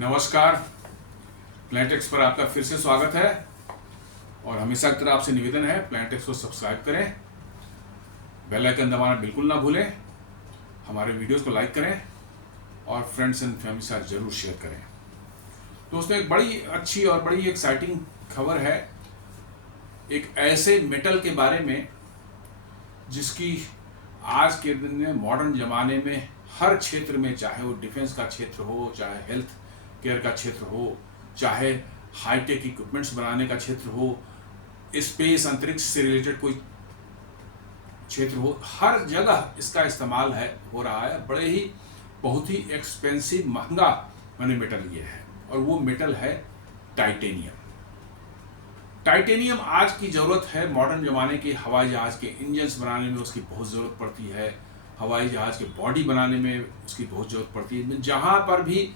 नमस्कार। प्लैनेटेक्स पर आपका फिर से स्वागत है और हमेशा की तरह आपसे निवेदन है प्लैनेटेक्स को सब्सक्राइब करें, बेल आइकन दबाना बिल्कुल ना भूलें, हमारे वीडियोस को लाइक करें और फ्रेंड्स एंड फैमिली के साथ जरूर शेयर करें। दोस्तों, एक बड़ी अच्छी और बड़ी एक्साइटिंग खबर है एक ऐसे मेटल के बारे में जिसकी आज के दिन में मॉडर्न ज़माने में हर क्षेत्र में, चाहे वो डिफेंस का क्षेत्र हो, चाहे हेल्थ केयर का क्षेत्र हो, चाहे हाईटेक इक्विपमेंट्स बनाने का क्षेत्र हो, स्पेस अंतरिक्ष से रिलेटेड कोई क्षेत्र हो, हर जगह इसका इस्तेमाल हो रहा है। बड़े ही बहुत ही एक्सपेंसिव, महंगा मनी मेटल ये है और वो मेटल है टाइटेनियम। टाइटेनियम आज की ज़रूरत है मॉडर्न ज़माने के हवाई जहाज़ के इंजन्स बनाने में, उसकी बहुत ज़रूरत पड़ती है। हवाई जहाज़ के बॉडी बनाने में उसकी बहुत ज़रूरत पड़ती है। जहाँ पर भी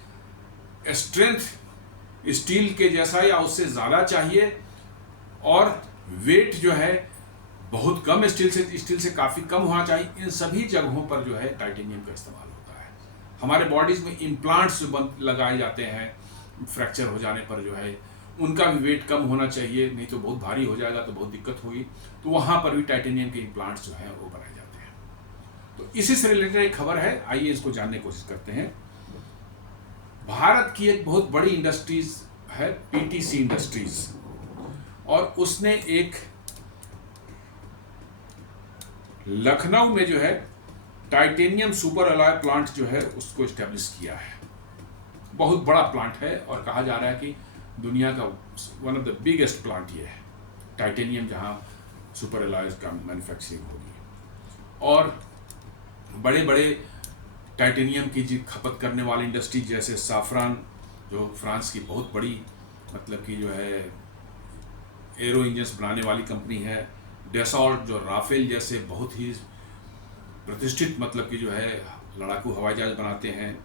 स्ट्रेंथ स्टील के जैसा या उससे ज़्यादा चाहिए और वेट जो है बहुत कम, स्टील से काफ़ी कम होना चाहिए, इन सभी जगहों पर जो है टाइटेनियम का इस्तेमाल होता है। हमारे बॉडीज़ में इम्प्लांट्स जो लगाए जाते हैं फ्रैक्चर हो जाने पर जो है उनका भी वेट कम होना चाहिए, नहीं तो बहुत भारी हो जाएगा तो बहुत दिक्कत होगी। तो वहाँ पर भी टाइटेनियम के इम्प्लांट्स जो हैं वो बनाए जाते हैं। तो इसी से रिलेटेड एक खबर है, आइए इसको जानने की कोशिश करते हैं। भारत की एक बहुत बड़ी इंडस्ट्रीज है पीटीसी इंडस्ट्रीज, और उसने एक लखनऊ में जो है टाइटेनियम सुपर अलॉय प्लांट जो है उसको एस्टेब्लिश किया है। बहुत बड़ा प्लांट है और कहा जा रहा है कि दुनिया का one of the biggest plant ये है, टाइटेनियम जहां सुपर अलॉयज का मैन्युफैक्चरिंग होगी। और बड़े बड़े टाइटेनियम की खपत करने वाली इंडस्ट्री जैसे साफरान, जो फ्रांस की बहुत बड़ी मतलब कि जो है एरो इंजन्स बनाने वाली कंपनी है, डेसॉल्ट जो राफेल जैसे बहुत ही प्रतिष्ठित मतलब कि जो है लड़ाकू हवाई जहाज बनाते हैं,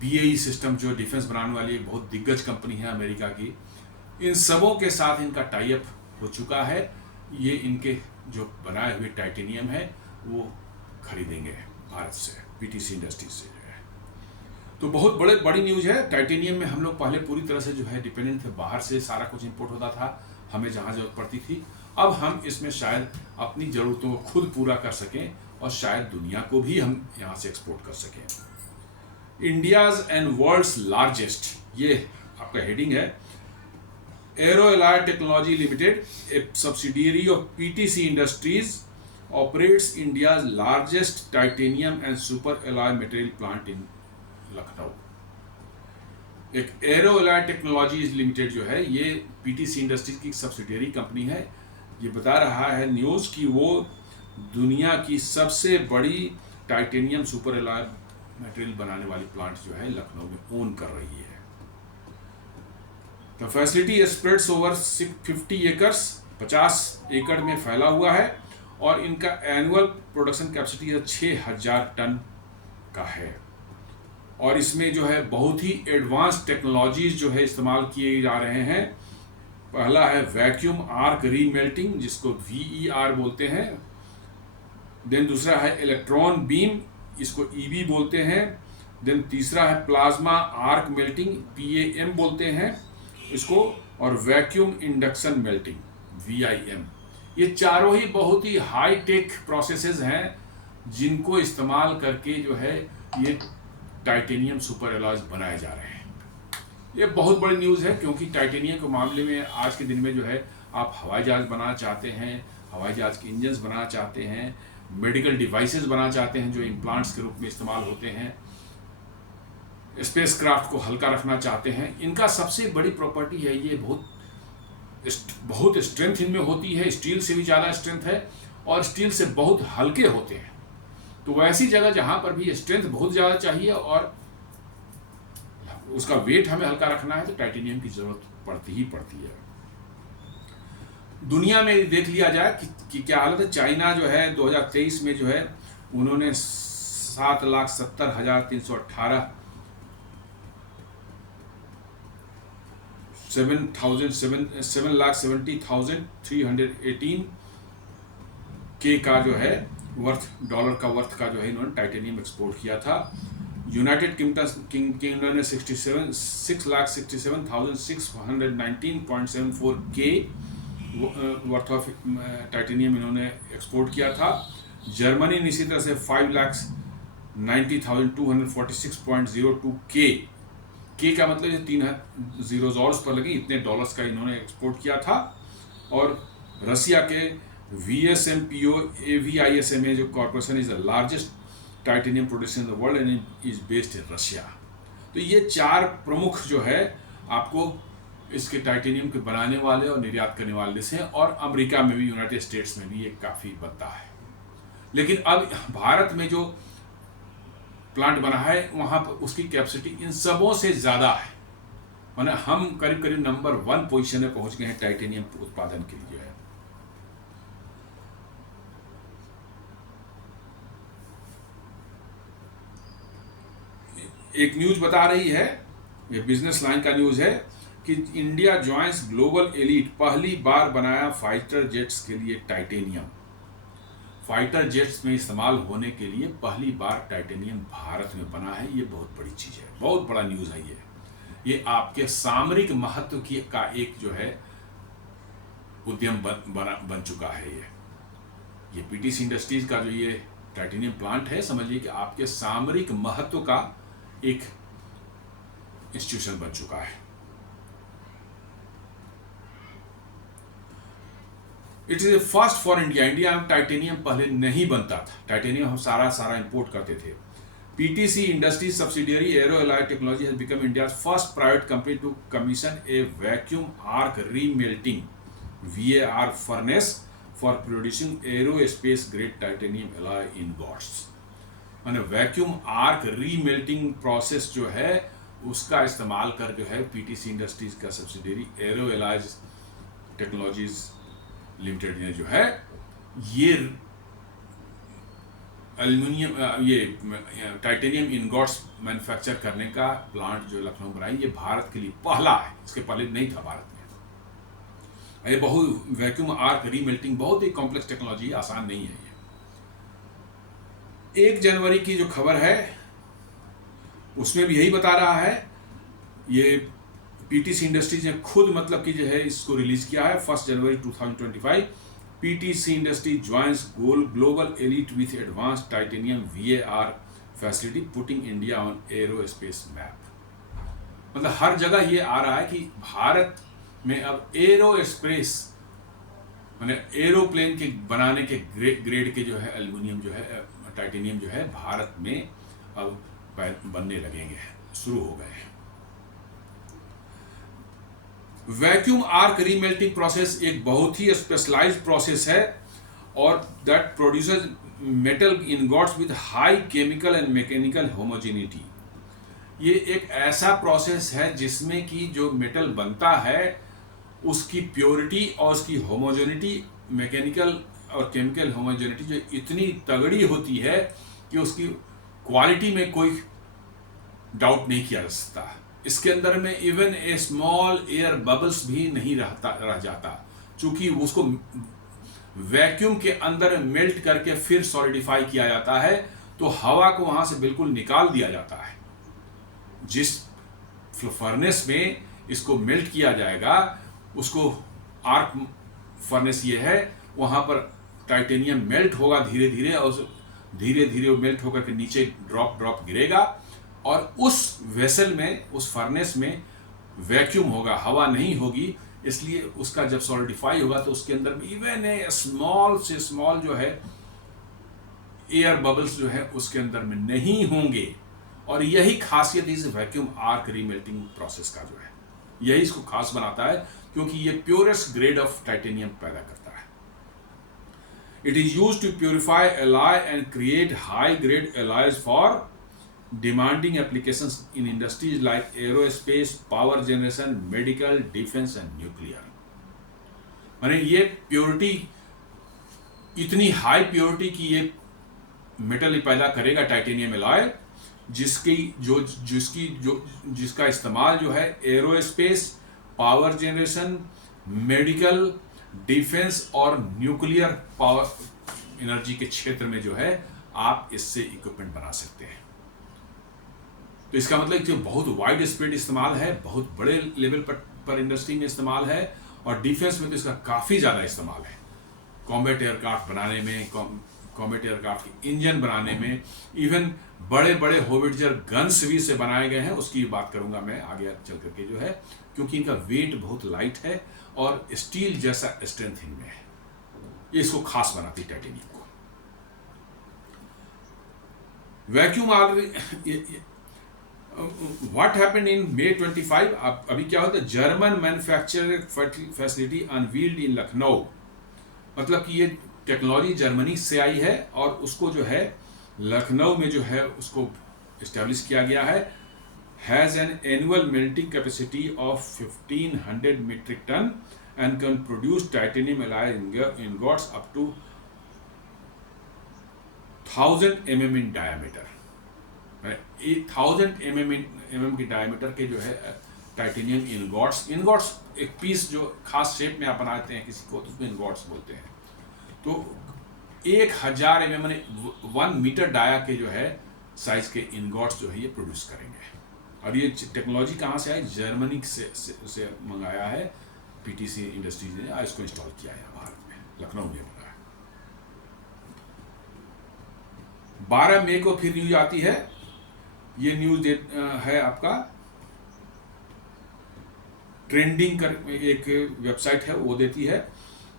BAE सिस्टम जो डिफेंस बनाने वाली एक बहुत दिग्गज कंपनी है अमेरिका की, इन सबों के साथ इनका टाई अप हो चुका है। ये इनके जो बनाए हुए टाइटेनियम है वो खरीदेंगे भारत से, पीटीसी इंडस्ट्रीज से जो है। तो बहुत बड़ी न्यूज़ है। टाइटेनियम में हम लोग पहले पूरी तरह से जो है डिपेंडेंट थे, बाहर से सारा कुछ इंपोर्ट होता था, हमें जहाँ ज़रूरत पड़ती थी। अब हम इसमें शायद अपनी ज़रूरतों को खुद पूरा कर सकें और शायद दुनिया को भी हम यहाँ से एक्सपोर्ट कर सकें। इंडियाज एंड वर्ल्ड्स लार्जेस्ट, ये आपका हेडिंग है। Arrow Alloy technology limited, A subsidiary of PTC industries, operates India's largest titanium and super alloy material plant in Lucknow. एक एरो एलॉय टेक्नोलॉजीज लिमिटेड जो है ये पीटीसी इंडस्ट्रीज की सब्सिडियरी कंपनी है। ये बता रहा है न्यूज़ कि वो दुनिया की सबसे बड़ी टाइटेनियम सुपर एलॉय मटेरियल बनाने वाली प्लांट जो है लखनऊ में ओन कर रही है। The facility spreads over 50 acres, 50 एकड़ में फैला हुआ है और इनका एनुअल प्रोडक्शन कैपेसिटी 6000 टन का है। और इसमें जो है बहुत ही एडवांस टेक्नोलॉजीज जो है इस्तेमाल किए जा रहे हैं। पहला है वैक्यूम आर्क रीमेल्टिंग, जिसको VER बोलते हैं। देन दूसरा है इलेक्ट्रॉन बीम, इसको EB बोलते हैं। देन तीसरा है प्लाज्मा आर्क मेल्टिंग, PAM बोलते हैं इसको, और वैक्यूम इंडक्शन मेल्टिंग, VIM। ये चारों ही बहुत ही हाई टेक प्रोसेसेस हैं जिनको इस्तेमाल करके जो है ये टाइटेनियम सुपर अलॉयज बनाए जा रहे हैं। ये बहुत बड़ी न्यूज़ है क्योंकि टाइटेनियम के मामले में आज के दिन में जो है आप हवाई जहाज़ बनाना चाहते हैं, हवाई जहाज़ के इंजन्स बनाना चाहते हैं, मेडिकल डिवाइसेस बनाना चाहते हैं जो इम्प्लांट्स के रूप में इस्तेमाल होते हैं, स्पेसक्राफ्ट को हल्का रखना चाहते हैं, इनका सबसे बड़ी प्रॉपर्टी है ये बहुत स्ट्रेंथ इनमें होती है, स्टील से भी ज़्यादा स्ट्रेंथ है और स्टील से बहुत हल्के होते हैं। तो वैसी जगह जहाँ पर भी स्ट्रेंथ बहुत ज़्यादा चाहिए और उसका वेट हमें हल्का रखना है तो टाइटेनियम की ज़रूरत पड़ती ही पड़ती है। दुनिया में देख लिया जाए कि क्या हालत है। चाइना जो है 2023 में जो है उन्होंने 7,70,318 7,70,318 के का जो है डॉलर का वर्थ का जो है इन्होंने टाइटेनियम एक्सपोर्ट किया था। यूनाइटेड किंगडम ने 6,67,619.74 के वर्थ ऑफ टाइटेनियम इन्होंने एक्सपोर्ट किया था। जर्मनी ने इसी तरह से 5,90,246.02 के का मतलब ये 3 जीरोज और उस पर लगे, इतने डॉलर्स का इन्होंने एक्सपोर्ट किया था। और रसिया के VSMPO AVISMA जो corporation is the largest titanium producer in the world and is based in Russia. तो ये 4 प्रमुख जो है आपको इसके टाइटेनियम के बनाने वाले और निर्यात करने वाले देश हैं, और अमेरिका में भी, यूनाइटेड स्टेट्स में भी ये काफ़ी बनता है। लेकिन अब भारत में जो प्लांट बना है वहाँ पर उसकी कैपेसिटी इन सबों से ज़्यादा है, माने हम करीब करीब नंबर 1 पोजीशन में पहुँच गए हैं टाइटेनियम उत्पादन के लिए। एक न्यूज बता रही है, ये बिजनेस लाइन का न्यूज है, कि इंडिया ज्वाइंस ग्लोबल एलीट, पहली बार बनाया फाइटर जेट्स के लिए टाइटेनियम। फाइटर जेट्स में इस्तेमाल होने के लिए पहली बार टाइटेनियम भारत में बना है। ये बहुत बड़ी चीज़ है, बहुत बड़ा न्यूज़ है ये आपके सामरिक महत्व की का एक जो है उद्यम बन चुका है। ये पीटीसी इंडस्ट्रीज का जो ये टाइटेनियम प्लांट है, समझिए कि आपके सामरिक महत्व का एक इंस्टीट्यूशन बन चुका है। It is a first for India. India में टाइटेनियम पहले नहीं बनता था, टाइटेनियम हम सारा इंपोर्ट करते थे। PTC Industries subsidiary Aero Alloy Technology has become India's first private company to commission a vacuum arc remelting VAR furnace for producing aerospace grade titanium alloy ingots. माने वैक्यूम आर्क रीमेल्टिंग प्रोसेस जो है उसका इस्तेमाल कर जो है PTC Industries का subsidiary Aero Alloys Technologies Limited ने जो है ये एल्युमिनियम ये टाइटेनियम इनगॉट्स मैन्युफैक्चर करने का प्लांट जो लखनऊ बनाई, ये भारत के लिए पहला है, इसके पहले नहीं था भारत में। ये वैक्यूम आर्क रीमेल्टिंग बहुत ही कॉम्प्लेक्स टेक्नोलॉजी, आसान नहीं है। ये 1 जनवरी की जो खबर है उसमें भी यही बता रहा है, ये पीटीसी इंडस्ट्रीज ने खुद मतलब कि जो है इसको रिलीज किया है। 1 जनवरी 2025 PTC industry joins global elite with advance titanium VAR facility putting India on aerospace map. मतलब हर जगह ये आ रहा है कि भारत में अब एरोस्पेस माने एरोप्लेन के बनाने के ग्रेड के जो है एल्युमिनियम जो है टाइटेनियम जो है भारत में अब बनने लगेंगे, शुरू हो गए हैं। वैक्यूम आर्क रीमेल्टिंग प्रोसेस एक बहुत ही स्पेशलाइज्ड प्रोसेस है और that produces metal ingots with high chemical and mechanical homogeneity. ये एक ऐसा प्रोसेस है जिसमें कि जो मेटल बनता है उसकी प्योरिटी और उसकी होमोजेनिटी, मैकेनिकल और केमिकल होमोजेनिटी जो इतनी तगड़ी होती है कि उसकी क्वालिटी में कोई डाउट नहीं किया जा सकता। इसके अंदर में even a small air bubbles भी नहीं रह जाता, चूंकि उसको वैक्यूम के अंदर मेल्ट करके फिर सॉलिडिफाई किया जाता है, तो हवा को वहां से बिल्कुल निकाल दिया जाता है। जिस फर्नेस में इसको मेल्ट किया जाएगा उसको आर्क फर्नेस ये है, वहां पर टाइटेनियम मेल्ट होगा धीरे धीरे और धीरे धीरे वो मेल्ट होकर के नीचे ड्रॉप गिरेगा और उस वेसल में, उस फर्नेस में वैक्यूम होगा, हवा नहीं होगी, इसलिए उसका जब सॉलिडिफाई होगा तो उसके अंदर में इवन ए स्मॉल से स्मॉल जो है एयर बबल्स जो है उसके अंदर में नहीं होंगे। और यही खासियत इस वैक्यूम आर्क रीमेल्टिंग प्रोसेस का जो है, यही इसको खास बनाता है क्योंकि ये प्योरेस्ट ग्रेड ऑफ टाइटेनियम पैदा करता है। It is used to purify alloy and create high grade alloys for demanding applications in industries like aerospace, power generation, medical, defense and nuclear। माने ये प्योरिटी, इतनी हाई प्योरिटी की ये metal पैदा करेगा टाइटेनियम एलॉय, जिसका इस्तेमाल जो है aerospace, power generation, medical, defence और न्यूक्लियर पावर एनर्जी के क्षेत्र में जो है आप इससे इक्विपमेंट बना सकते हैं। तो इसका मतलब कि बहुत वाइड स्प्रेड इस्तेमाल है, बहुत बड़े लेवल पर इंडस्ट्री में इस्तेमाल है, और डिफेंस में तो इसका काफ़ी ज़्यादा इस्तेमाल है। कॉम्बैट एयरक्राफ्ट बनाने में, कॉम्बैट एयरक्राफ्ट के इंजन बनाने में, इवन बड़े बड़े होविट्जर गन्स भी से बनाए गए हैं, उसकी बात करूंगा मैं आगे चल करके जो है, क्योंकि इनका वेट बहुत लाइट है और स्टील जैसा स्ट्रेंथ इनमें है, ये इसको खास बनाती है टाइटेनियम को। Vacuum what happened in May 25, अभी क्या होता है, जर्मन मैन्युफैक्चरिंग फैसिलिटी अनवील्ड इन लखनऊ। मतलब कि ये टेक्नोलॉजी जर्मनी से आई है और उसको जो है लखनऊ में जो है उसको इस्टेब्लिश किया गया है। Has an annual melting capacity of 1500 metric ton and can produce titanium alloy ingots up to 1000 mm in diameter. 1000 mm की डायमीटर के जो है टाइटेनियम इनगॉट्स एक पीस जो खास शेप में आप बनाते हैं किसी को, तो उसको इनगॉट्स बोलते हैं। तो 1000 mm 1 मीटर डाया के जो है साइज के इनगॉट्स जो है ये प्रोड्यूस करेंगे। और ये टेक्नोलॉजी कहाँ से आई, जर्मनी से मंगाया है, पीटीसी इंडस्ट्रीज ने इसको इंस्टॉल किया है भारत में, लखनऊ में बना है। 12 मई को फिर न्यूज आती है, ये न्यूज है आपका ट्रेंडिंग कर एक वेबसाइट है वो देती है।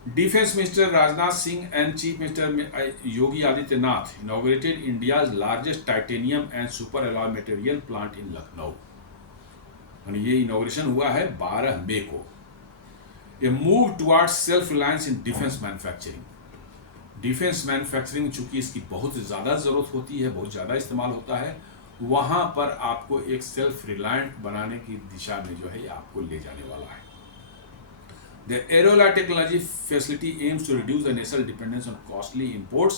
Defence minister Rajnath Singh and chief minister Yogi Adityanath inaugurated India's largest titanium and super alloy material plant in Lucknow. ये इनॉग्रेशन हुआ है 12 मई को। A move towards self reliance in defence manufacturing. Defence manufacturing चूंकि इसकी बहुत ज़्यादा ज़रूरत होती है, बहुत ज़्यादा इस्तेमाल होता है, वहाँ पर आपको एक सेल्फ रिलायंट बनाने की दिशा में जो है आपको ले जाने वाला है। The Aerola Technology facility aims to reduce the national dependence on costly imports,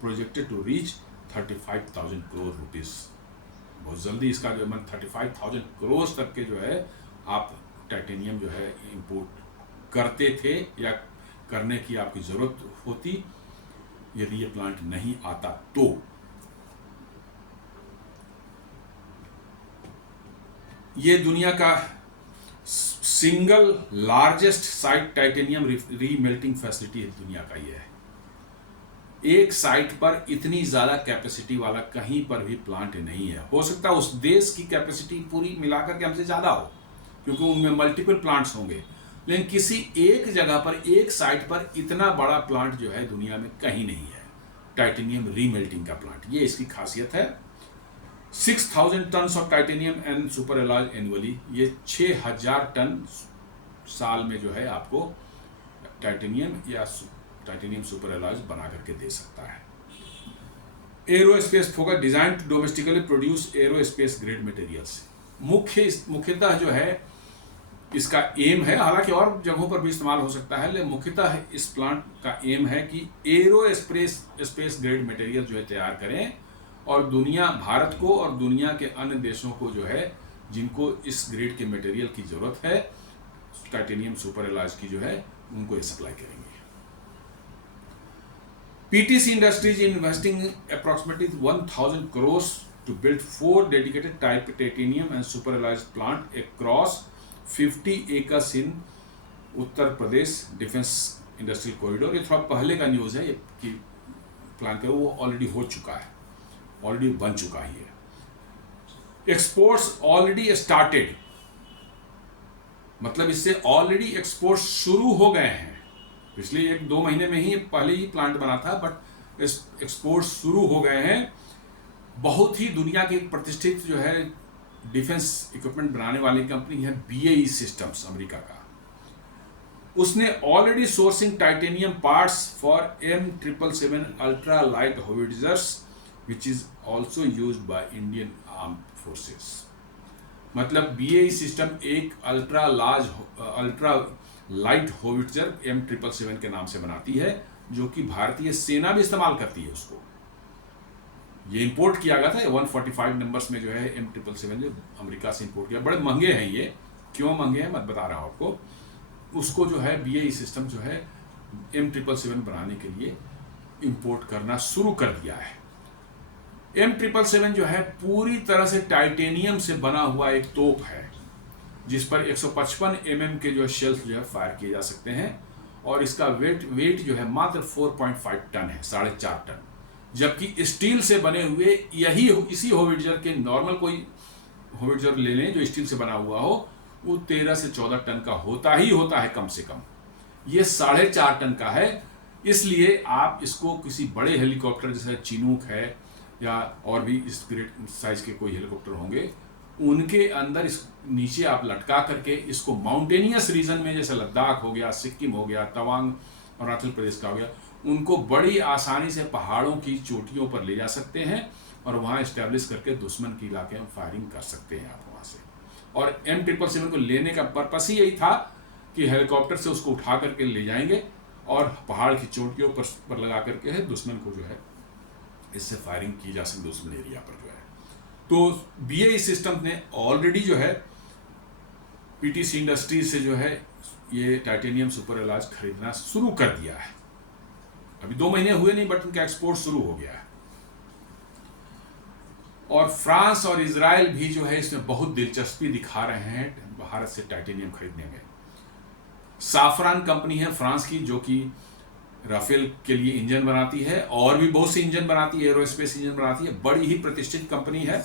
projected to reach 35,000 crore rupees। बहुत जल्दी इसका जो है 35,000 करोड़ तक के जो है आप टाइटेनियम जो है इंपोर्ट करते थे या करने की आपकी ज़रूरत होती यदि ये प्लांट नहीं आता तो। ये दुनिया का single largest site titanium remelting facility दुनिया का ये है। एक साइट पर इतनी ज़्यादा कैपेसिटी वाला कहीं पर भी प्लांट नहीं है। हो सकता है उस देश की कैपेसिटी पूरी मिलाकर के हमसे ज़्यादा हो, क्योंकि उनमें मल्टीपल प्लांट्स होंगे, लेकिन किसी एक जगह पर, एक साइट पर इतना बड़ा प्लांट जो है दुनिया में कहीं नहीं है, टाइटेनियम रीमेल्टिंग का प्लांट। ये इसकी खासियत है। 6000 ton of titanium and super alloy annually, ये 6000 टन साल में जो है आपको टाइटेनियम या टाइटेनियम सुपर अलॉयज बना करके दे सकता है। Aerospace focus design to domestically produce aerospace grade materials. मुख्यतः जो है इसका एम है, हालांकि और जगहों पर भी इस्तेमाल हो सकता है, लेकिन मुख्यतः इस प्लांट का एम है कि एरोस्पेस ग्रेड मटेरियल जो है तैयार करें और दुनिया, भारत को और दुनिया के अन्य देशों को जो है जिनको इस ग्रेड के मटेरियल की जरूरत है, टाइटेनियम सुपर अलॉयज की जो है, उनको ये सप्लाई करेंगे। PTC Industries is investing approximately 1,000 crores to build 4 dedicated type titanium and superalloys plant across 50 acres in Uttar Pradesh defence industrial corridor. ये थोड़ा पहले का न्यूज़ है, ये कि प्लान करो, वो ऑलरेडी हो चुका है, ऑलरेडी बन चुका ही है। एक्सपोर्ट्स ऑलरेडी स्टार्टेड, मतलब इससे ऑलरेडी एक्सपोर्ट शुरू हो गए हैं। पिछले 1-2 महीने में ही पहले ही प्लांट बना था, बट एक्सपोर्ट शुरू हो गए हैं। बहुत ही दुनिया की प्रतिष्ठित जो है डिफेंस इक्विपमेंट बनाने वाली कंपनी है BAE सिस्टम्स, अमेरिका का। उसने already sourcing titanium parts for M777 ultra light howitzers which is also used by Indian arm forces. मतलब BAE सिस्टम एक अल्ट्रा लाइट होविट्जर M777 के नाम से बनाती है, जो कि भारतीय सेना भी इस्तेमाल करती है उसको। ये इंपोर्ट किया गया था 145 नंबर्स में जो है M777 जो अमेरिका से इंपोर्ट किया। बड़े महंगे हैं ये, क्यों महंगे हैं मैं बता रहा हूँ आपको। उसको जो है BAE सिस्टम जो है M777 बनाने के लिए इंपोर्ट करना शुरू कर दिया है। M777 जो है पूरी तरह से टाइटेनियम से बना हुआ एक तोप है, जिस पर 155 mm के जो शेल्स जो है फायर किए जा सकते हैं, और इसका वेट जो है मात्र 4.5 टन है, 4.5 टन। जबकि स्टील से बने हुए इसी होविट्जर के नॉर्मल कोई होविट्जर ले लें जो स्टील से बना हुआ हो, वो 13 से 14 टन का होता है कम से कम। ये 4.5 टन का है, इसलिए आप इसको किसी बड़े हेलीकॉप्टर जैसे चिनूक है या और भी स्पिरिट साइज के कोई हेलीकॉप्टर होंगे, उनके अंदर इस नीचे आप लटका करके इसको माउंटेनियस रीजन में, जैसे लद्दाख हो गया, सिक्किम हो गया, तवांग अरुणाचल प्रदेश का हो गया, उनको बड़ी आसानी से पहाड़ों की चोटियों पर ले जा सकते हैं और वहाँ इस्टेब्लिश करके दुश्मन के इलाके में फायरिंग कर सकते हैं आप वहाँ से। और M777 को लेने का पर्पस ही यही था कि हेलीकॉप्टर से उसको उठा करके ले जाएंगे और पहाड़ की चोटियों पर लगा करके है दुश्मन को जो है इससे फायरिंग की जा सकती दुश्मन एरिया पर जो है। तो BAE सिस्टम ने ऑलरेडी जो है PTC इंडस्ट्रीज से जो है ये टाइटेनियम सुपर एलॉयज खरीदना शुरू कर दिया है। अभी 2 महीने हुए नहीं, बट उनका एक्सपोर्ट शुरू हो गया है। और फ्रांस और इजराइल भी जो है इसमें बहुत दिलचस्पी दिखा रहे हैं भारत से टाइटेनियम खरीदने में। साफरान कंपनी है फ्रांस की, जो कि राफेल के लिए इंजन बनाती है और भी बहुत से इंजन बनाती है, एरोस्पेस इंजन बनाती है, बड़ी ही प्रतिष्ठित कंपनी है।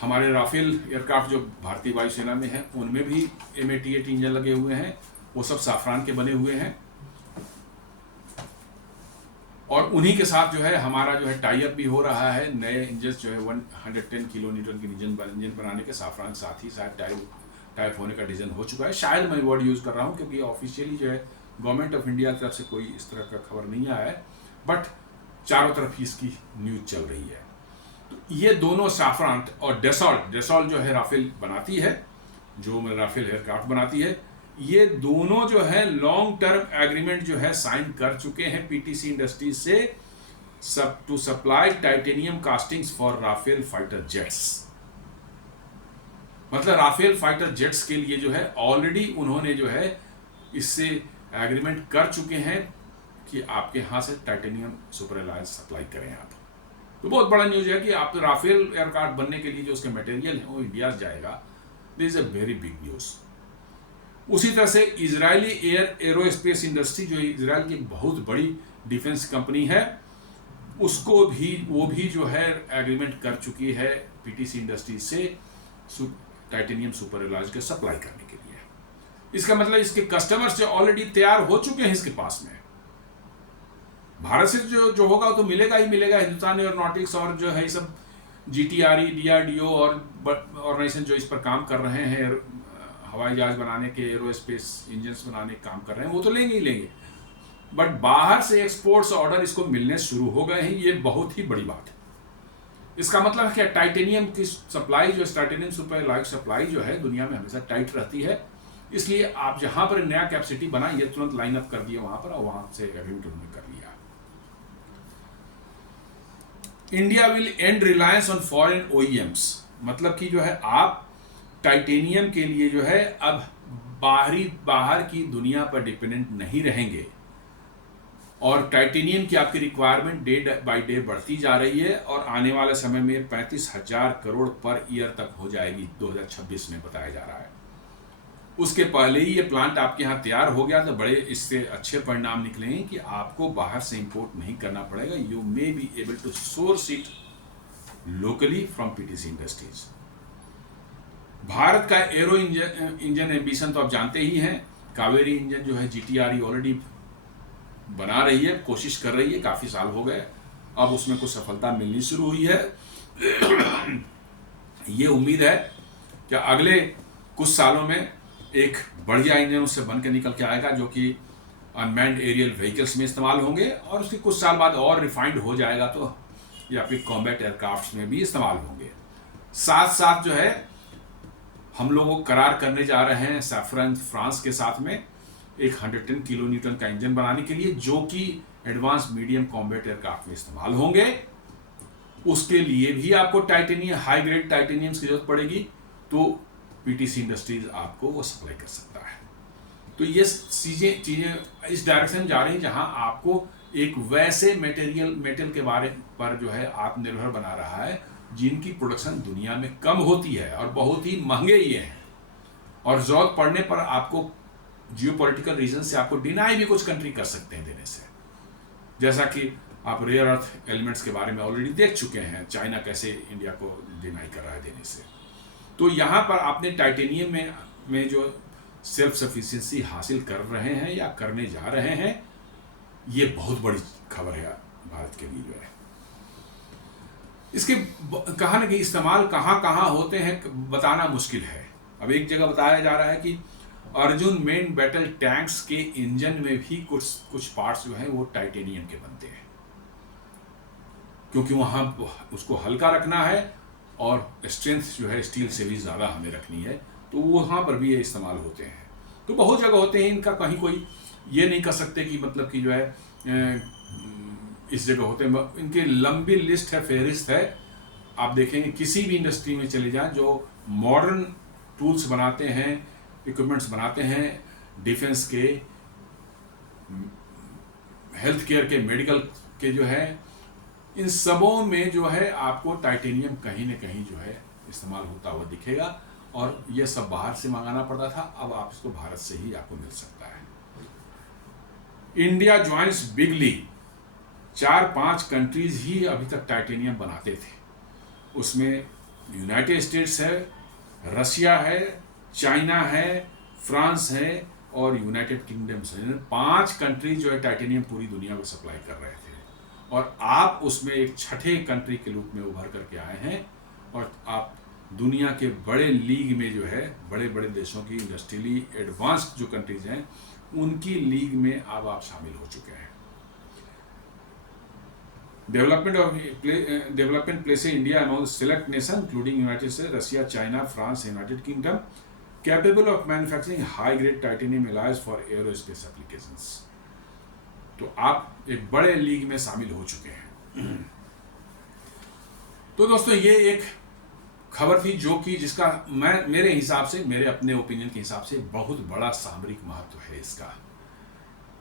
हमारे राफेल एयरक्राफ्ट जो भारतीय वायुसेना में है उनमें भी M88 इंजन लगे हुए हैं, वो सब साफरान के बने हुए हैं। और उन्हीं के साथ जो है हमारा जो है टाई अप भी हो रहा है, नए इंजन जो है 110 किलो न्यूटन के इंजन बनाने के साफरान साथ ही साथ टाइप होने का डिसीजन हो चुका है। शायद मैं वर्ड यूज़ कर रहा हूँ क्योंकि ऑफिशियली जो है गवर्नमेंट ऑफ इंडिया की तरफ से कोई इस तरह का खबर नहीं आया है, बट चारों तरफ इसकी न्यूज चल रही है। तो ये दोनों साफरान और डेसॉल्ट जो है राफेल बनाती है, जो राफेल एयरक्राफ्ट बनाती है, ये दोनों जो है लॉन्ग टर्म एग्रीमेंट जो है साइन कर चुके हैं PTC इंडस्ट्रीज से to supply titanium castings for Rafale fighter jets. मतलब राफेल फाइटर जेट्स के लिए जो है ऑलरेडी उन्होंने जो है इससे एग्रीमेंट कर चुके हैं कि आपके यहाँ से टाइटेनियम सुपर एलॉय सप्लाई करें आप। तो बहुत बड़ा न्यूज है कि आप राफेल एयरक्राफ्ट बनने के लिए जो उसके मटेरियल है वो इंडिया जाएगा। This is a very big news. उसी तरह से इजरायली एरोस्पेस इंडस्ट्री, जो इजराइल की बहुत बड़ी डिफेंस कंपनी है, वो भी जो है एग्रीमेंट कर चुकी है PTC इंडस्ट्रीज से टाइटेनियम सुपर एलॉयज के सप्लाई करने के लिए। इसका मतलब इसके कस्टमर्स जो ऑलरेडी तैयार हो चुके हैं इसके पास में। भारत से जो होगा तो मिलेगा ही मिलेगा। हिंदुस्तान एरोनॉटिक्स और जो है सब GTRE, DRDO और ऑर्गेनाइजेशन जो इस पर काम कर रहे हैं, हवाई जहाज बनाने के, एरोस्पेस इंजन्स बनाने के काम कर रहे हैं, वो तो लेंगे ही लेंगे, बट बाहर से एक्सपोर्ट्स ऑर्डर इसको मिलने शुरू हो गए हैं। ये बहुत ही बड़ी बात है। इसका मतलब है कि टाइटेनियम की सप्लाई जो टाइटेनियम सुपर एलॉय सप्लाई जो है दुनिया में हमेशा टाइट रहती है, इसलिए आप जहां पर नया कैपेसिटी बना ये तुरंत लाइन अप कर दिए वहां पर, और वहां से एग्रीमेंट उन्होंने कर लिया। India will and reliance on foreign OEMs, मतलब कि जो है आप टाइटेनियम के लिए जो है अब बाहर की दुनिया पर डिपेंडेंट नहीं रहेंगे, और टाइटेनियम की आपकी रिक्वायरमेंट डे बाय डे बढ़ती जा रही है, और आने वाले समय में 35,000 करोड़ पर ईयर तक हो जाएगी 2026 में बताया जा रहा है। उसके पहले ही ये प्लांट आपके यहाँ तैयार हो गया तो बड़े इससे अच्छे परिणाम निकलेंगे कि आपको बाहर से इंपोर्ट नहीं करना पड़ेगा। You may be able to source it locally from PTC industries. Bharat का एरो इंजन एम्बिशन तो आप जानते ही हैं। कावेरी इंजन जो है GTRE ऑलरेडी बना रही है, कोशिश कर रही है, काफी साल हो गए, अब उसमें कुछ सफलता मिलनी शुरू हुई है। ये उम्मीद है कि अगले कुछ सालों में एक बढ़िया इंजन उससे बन के निकल के आएगा, जो कि अनमैन्ड एरियल व्हीकल्स में इस्तेमाल होंगे, और उसके कुछ साल बाद और रिफाइंड हो जाएगा तो ये आपके कॉम्बैट एयरक्राफ्ट में भी इस्तेमाल होंगे। साथ साथ जो है हम लोग करार करने जा रहे हैं सैफरन फ्रांस के साथ में एक 110 किलो न्यूटन का इंजन बनाने के लिए, जो कि एडवांस मीडियम कॉम्बैट एयरक्राफ्ट में इस्तेमाल होंगे। उसके लिए भी आपको टाइटेनियम, हाई ग्रेड टाइटेनियम की जरूरत पड़ेगी, तो PTC इंडस्ट्रीज आपको वो सप्लाई कर सकता है। तो ये चीजें इस डायरेक्शन जा रही हैं जहां आपको एक वैसे मेटल के बारे पर जो है आत्मनिर्भर बना रहा है जिनकी प्रोडक्शन दुनिया में कम होती है और बहुत ही महंगे ये हैं, और जरूरत पड़ने पर आपको जियोपॉलिटिकल रीजन से आपको डिनाई भी कुछ कंट्री कर सकते हैं देने से। जैसा कि आप रेयर अर्थ एलिमेंट्स के बारे में ऑलरेडी देख चुके हैं, चाइना कैसे इंडिया को डिनाई कर रहा है देने से। तो यहाँ पर आपने टाइटेनियम में जो सेल्फ सफिशिएंसी हासिल कर रहे हैं या करने जा रहे हैं, ये बहुत बड़ी खबर है भारत के लिए जो है। इसके कहा ना कि इस्तेमाल कहाँ कहाँ होते हैं बताना मुश्किल है। अब एक जगह बताया जा रहा है कि अर्जुन मेन बैटल टैंक्स के इंजन में भी कुछ पार्ट्स जो हैं वो टाइटेनियम के बनते हैं, क्योंकि वहाँ उसको हल्का रखना है और स्ट्रेंथ जो है स्टील से भी ज़्यादा हमें रखनी है, तो वहाँ पर भी ये इस्तेमाल होते हैं। तो बहुत जगह होते हैं, इनका कहीं कोई ये नहीं कर सकते कि मतलब कि जो है इस जगह होते हैं। इनकी लंबी लिस्ट है, फहरिस्त है। आप देखेंगे किसी भी इंडस्ट्री में चले जाएं जो मॉडर्न टूल्स बनाते हैं, इक्विपमेंट्स बनाते हैं, डिफेंस के, हेल्थ केयर के, मेडिकल के जो है, इन सबों में जो है आपको टाइटेनियम कहीं ना कहीं जो है इस्तेमाल होता हुआ दिखेगा। और ये सब बाहर से मंगाना पड़ता था, अब आप इसको भारत से ही आपको मिल सकता है। इंडिया ज्वाइंस बिगली, 4-5 कंट्रीज ही अभी तक टाइटेनियम बनाते थे। उसमें यूनाइटेड स्टेट्स है, रशिया है, चाइना है, फ्रांस है और यूनाइटेड किंगडम है। 5 कंट्रीज जो है टाइटेनियम पूरी दुनिया को सप्लाई कर रहे थे, और आप उसमें एक छठे कंट्री के रूप में उभर करके आए हैं, और आप दुनिया के बड़े लीग में जो है, बड़े बड़े देशों की इंडस्ट्रियली एडवांस्ड जो कंट्रीज हैं उनकी लीग में अब आप शामिल हो चुके हैं। Development place India among select nation including United states, Russia, China, France, United kingdom, capable of manufacturing high grade titanium alloys for aerospace applications. तो आप एक बड़े लीग में शामिल हो चुके हैं। तो दोस्तों ये एक खबर थी जो कि जिसका मेरे हिसाब से, मेरे अपने ओपिनियन के हिसाब से बहुत बड़ा सामरिक महत्व है इसका,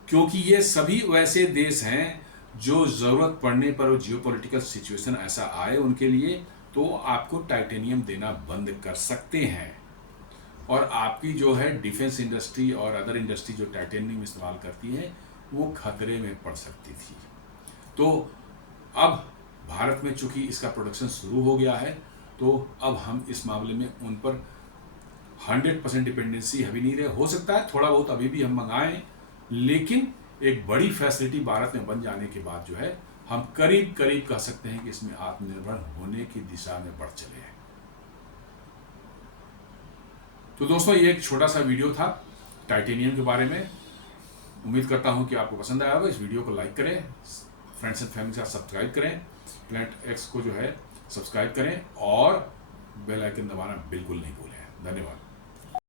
क्योंकि ये सभी वैसे देश हैं जो ज़रूरत पड़ने पर जियोपॉलिटिकल सिचुएशन ऐसा आए उनके लिए, तो आपको टाइटेनियम देना बंद कर सकते हैं, और आपकी जो है डिफेंस इंडस्ट्री और अदर इंडस्ट्री जो टाइटेनियम इस्तेमाल करती है वो खतरे में पड़ सकती थी। तो अब भारत में चूंकि इसका प्रोडक्शन शुरू हो गया है, तो अब हम इस मामले में उन पर 100% डिपेंडेंसी अभी नहीं रहे। हो सकता है थोड़ा बहुत अभी भी हम मंगाएं, लेकिन एक बड़ी फैसिलिटी भारत में बन जाने के बाद जो है हम करीब करीब कह सकते हैं कि इसमें आत्मनिर्भर होने की दिशा में बढ़ चले हैं। तो दोस्तों ये एक छोटा सा वीडियो था टाइटेनियम के बारे में। उम्मीद करता हूं कि आपको पसंद आया होगा। इस वीडियो को लाइक करें, फ्रेंड्स एंड फैमिली के साथ सब्सक्राइब करें, प्लैनेट एक्स को जो है सब्सक्राइब करें और बेल आइकन दबाना बिल्कुल नहीं भूलें। धन्यवाद।